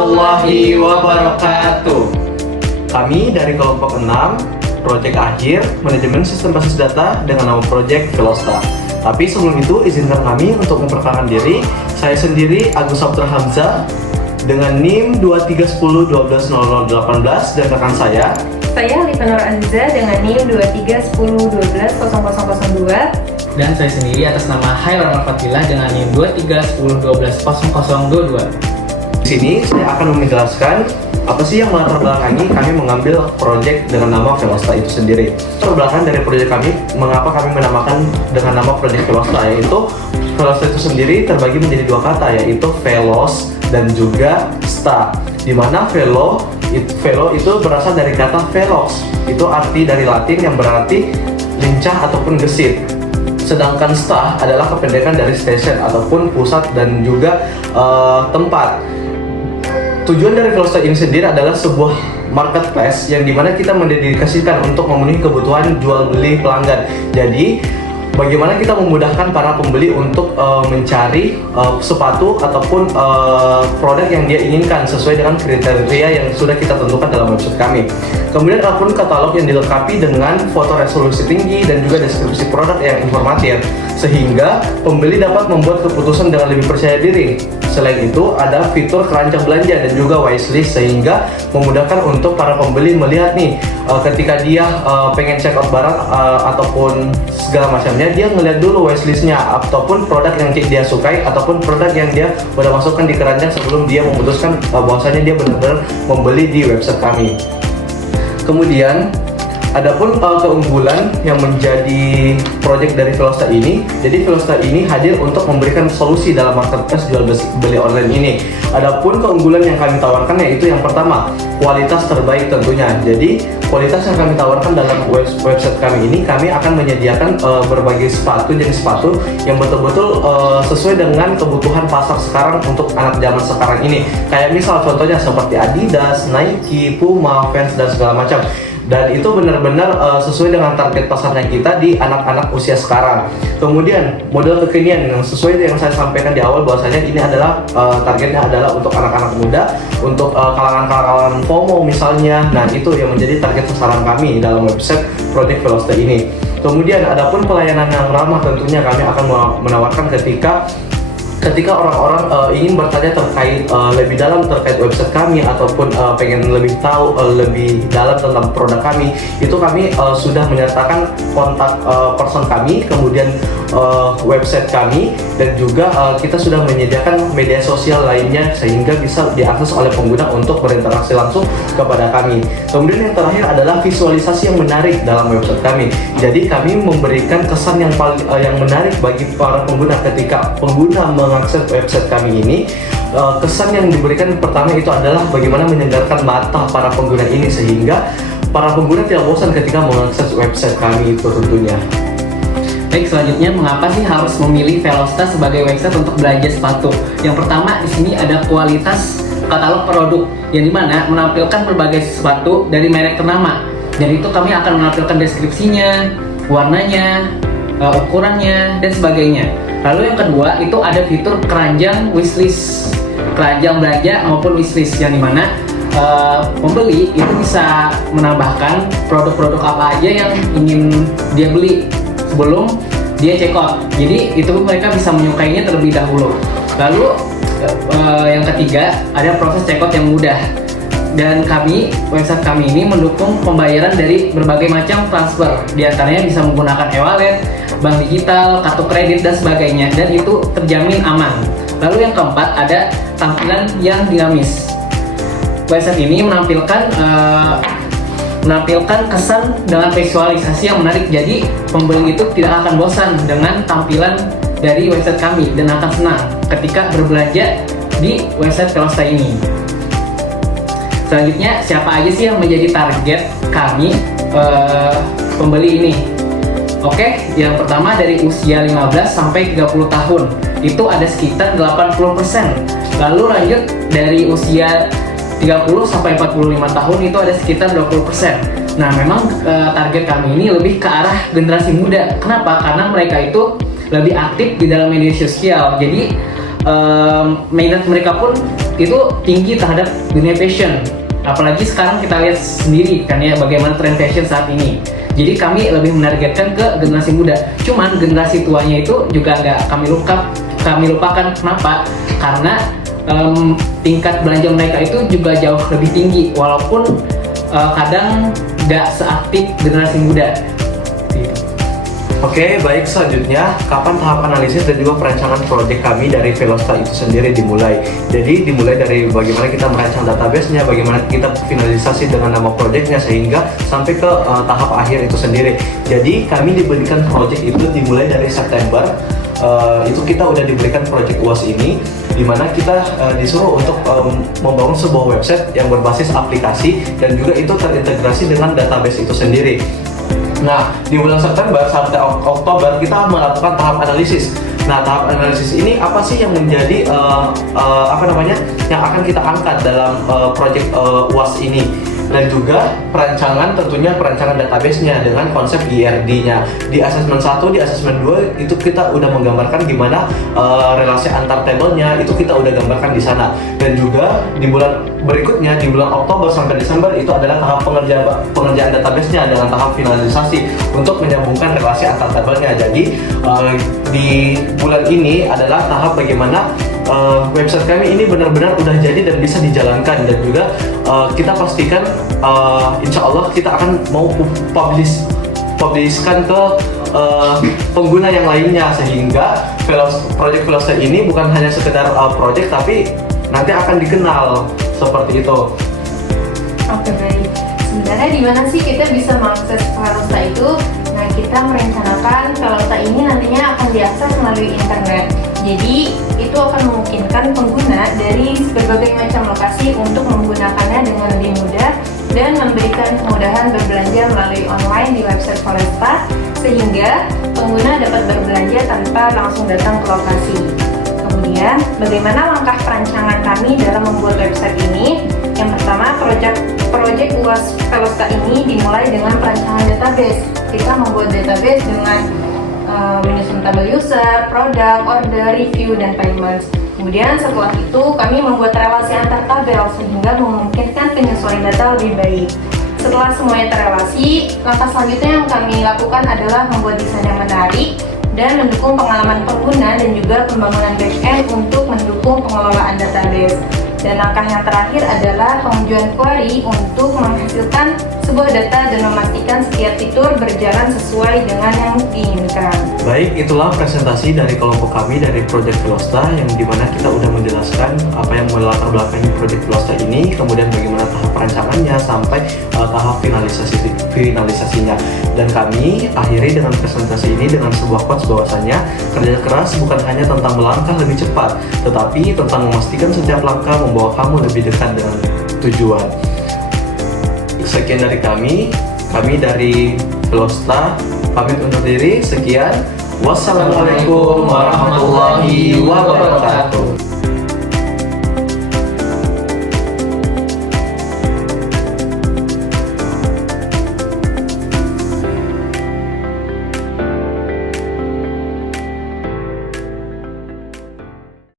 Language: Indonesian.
warahmatullahi wabarakatuh. Kami dari kelompok 6, Proyek Akhir, Manajemen Sistem Basis Data dengan nama Proyek Velosta. Tapi sebelum itu, izinkan kami untuk memperkenalkan diri. Saya sendiri Agus Sabtra Hamzah dengan NIM 2310120018 dan rekan saya Alifa Nur Anza dengan NIM 2310120002. Dan saya sendiri atas nama Hairul Al-Fatilah dengan NIM 2310120022. Di sini saya akan menjelaskan apa sih yang melatar belakangi kami mengambil proyek dengan nama Velosta itu sendiri. Latar belakang dari proyek kami, mengapa kami menamakan dengan nama proyek Velosta, yaitu Velosta itu sendiri terbagi menjadi dua kata, yaitu velos dan juga sta. Di mana velo itu berasal dari kata velox, itu arti dari Latin yang berarti lincah ataupun gesit. Sedangkan sta adalah kependekan dari station ataupun pusat dan juga tempat. Tujuan dari Velosta ini sendiri adalah sebuah marketplace yang dimana kita mendedikasikan untuk memenuhi kebutuhan jual beli pelanggan. Jadi bagaimana kita memudahkan para pembeli untuk mencari sepatu ataupun produk yang dia inginkan sesuai dengan kriteria yang sudah kita tentukan dalam website kami. Kemudian ada pun katalog yang dilengkapi dengan foto resolusi tinggi dan juga deskripsi produk yang informatif, sehingga pembeli dapat membuat keputusan dengan lebih percaya diri. Selain itu, ada fitur keranjang belanja dan juga wishlist, sehingga memudahkan untuk para pembeli melihat nih ketika dia pengen check out barang ataupun segala macamnya, dia ngeliat dulu wishlistnya ataupun produk yang dia sukai ataupun produk yang dia udah masukkan di keranjang sebelum dia memutuskan bahwasanya dia benar-benar membeli di website kami. Kemudian adapun keunggulan yang menjadi proyek dari Velosta ini, jadi Velosta ini hadir untuk memberikan solusi dalam marketplace jual beli online ini. Adapun keunggulan yang kami tawarkan yaitu yang pertama, kualitas terbaik tentunya. Jadi kualitas yang kami tawarkan dalam website kami ini, kami akan menyediakan berbagai jenis sepatu yang betul-betul sesuai dengan kebutuhan pasar sekarang untuk anak zaman sekarang ini. Kayak misal contohnya seperti Adidas, Nike, Puma, Vans dan segala macam. Dan itu benar-benar sesuai dengan target pasarnya kita di anak-anak usia sekarang. Kemudian model kekinian yang sesuai yang saya sampaikan di awal, bahwasanya ini adalah targetnya adalah untuk anak-anak muda, untuk kalangan-kalangan FOMO misalnya. Nah, itu yang menjadi target sasaran kami dalam website Proyek Velosta ini. Kemudian adapun pelayanan yang ramah, tentunya kami akan menawarkan ketika orang-orang ingin bertanya terkait lebih dalam terkait website kami ataupun pengen lebih tahu lebih dalam tentang produk kami, itu kami sudah menyertakan kontak person kami, kemudian website kami, dan juga kita sudah menyediakan media sosial lainnya sehingga bisa diakses oleh pengguna untuk berinteraksi langsung kepada kami. Kemudian yang terakhir adalah visualisasi yang menarik dalam website kami. Jadi kami memberikan kesan yang menarik bagi para pengguna ketika pengguna mengakses website kami ini. Kesan yang diberikan pertama itu adalah bagaimana menyegarkan mata para pengguna ini, sehingga para pengguna tidak bosan ketika mengakses website kami itu tentunya. Baik, selanjutnya mengapa sih harus memilih Velosta sebagai website untuk belanja sepatu? Yang pertama, di sini ada kualitas katalog produk yang dimana menampilkan berbagai sepatu dari merek ternama. Dan itu kami akan menampilkan deskripsinya, warnanya, ukurannya, dan sebagainya. Lalu yang kedua, itu ada fitur keranjang wishlist, keranjang belanja maupun wishlist, yang dimana pembeli itu bisa menambahkan produk-produk apa aja yang ingin dia beli sebelum dia check out. Jadi itu mereka bisa menyukainya terlebih dahulu. Lalu yang ketiga, ada proses check out yang mudah. Dan website kami ini mendukung pembayaran dari berbagai macam transfer. Di antaranya bisa menggunakan e-wallet, bank digital, kartu kredit, dan sebagainya. Dan itu terjamin aman. Lalu yang keempat, ada tampilan yang dinamis. Website ini menampilkan kesan dengan visualisasi yang menarik. Jadi pembeli itu tidak akan bosan dengan tampilan dari website kami dan akan senang ketika berbelanja di website Velosta ini. Selanjutnya, siapa aja sih yang menjadi target kami pembeli ini? Oke, yang pertama dari usia 15 sampai 30 tahun itu ada sekitar 80%. Lalu lanjut dari usia 30 sampai 45 tahun itu ada sekitar 20%. Nah, memang target kami ini lebih ke arah generasi muda. Kenapa? Karena mereka itu lebih aktif di dalam media sosial. Jadi minat mereka pun itu tinggi terhadap dunia fashion. Apalagi sekarang kita lihat sendiri kan ya bagaimana tren fashion saat ini. Jadi kami lebih menargetkan ke generasi muda. Cuman generasi tuanya itu juga nggak kami lupakan. Kenapa? Karena tingkat belanja mereka itu juga jauh lebih tinggi, walaupun kadang nggak seaktif generasi muda. Oke, baik, selanjutnya kapan tahap analisis dan juga perancangan proyek kami dari Velosta itu sendiri dimulai. Jadi dimulai dari bagaimana kita merancang database-nya, bagaimana kita finalisasi dengan nama proyeknya sehingga sampai ke tahap akhir itu sendiri. Jadi kami diberikan proyek itu dimulai dari September. Itu kita udah diberikan proyek UAS ini, di mana kita disuruh untuk membangun sebuah website yang berbasis aplikasi dan juga itu terintegrasi dengan database itu sendiri. Nah, di bulan September sampai Oktober kita melakukan tahap analisis. Nah, tahap analisis ini apa sih yang menjadi yang akan kita angkat dalam proyek UAS ini? Dan juga perancangan, tentunya perancangan database-nya dengan konsep IRD-nya. Di assessment 1, di assessment 2 itu kita udah menggambarkan gimana relasi antar table-nya, itu kita udah gambarkan di sana. Dan juga di bulan berikutnya, di bulan Oktober sampai Desember itu adalah tahap pengerjaan database-nya dengan tahap finalisasi untuk menyambungkan relasi antar table-nya. Jadi di bulan ini adalah tahap bagaimana website kami ini benar-benar udah jadi dan bisa dijalankan, dan juga kita pastikan insya Allah kita akan mau publishkan ke pengguna yang lainnya, sehingga project Velosta ini bukan hanya sekedar project tapi nanti akan dikenal seperti itu. Oke, baik. Sebenarnya di mana sih kita bisa mengakses Velosta itu? Nah, kita merencanakan Velosta ini nantinya akan diakses melalui internet. Jadi itu akan memungkinkan pengguna dari berbagai macam lokasi untuk menggunakannya dengan lebih mudah dan memberikan kemudahan berbelanja melalui online di website Velosta, sehingga pengguna dapat berbelanja tanpa langsung datang ke lokasi. Kemudian, bagaimana langkah perancangan kami dalam membuat website ini? Yang pertama, proyek UAS Velosta ini dimulai dengan perancangan database. Kita membuat database dengan menyusun tabel user, produk, order, review, dan payments. Kemudian setelah itu kami membuat relasi antar tabel sehingga memungkinkan penyesuaian data lebih baik. Setelah semuanya terrelasi, langkah selanjutnya yang kami lakukan adalah membuat desain yang menarik dan mendukung pengalaman pengguna dan juga pembangunan back-end untuk mendukung pengelolaan database. Dan langkah yang terakhir adalah pengujian query untuk menghasilkan sebuah data dan memastikan setiap fitur berjalan sesuai dengan yang diinginkan. Baik, itulah presentasi dari kelompok kami dari Project Velosta, yang dimana kita udah menjelaskan apa yang melatar belakangi Project Velosta ini, kemudian bagaimana tahap perancangannya sampai tahap finalisasinya. Dan kami akhiri dengan presentasi ini dengan sebuah quotes bahwasanya kerja keras bukan hanya tentang melangkah lebih cepat, tetapi tentang memastikan setiap langkah membawa kamu lebih dekat dengan tujuan. Sekian dari kami dari Velosta pamit undur diri. Sekian, wassalamualaikum warahmatullahi wabarakatuh.